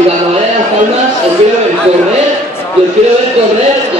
Y cuando vayan las palmas, os quiero ver correr, y os quiero ver correr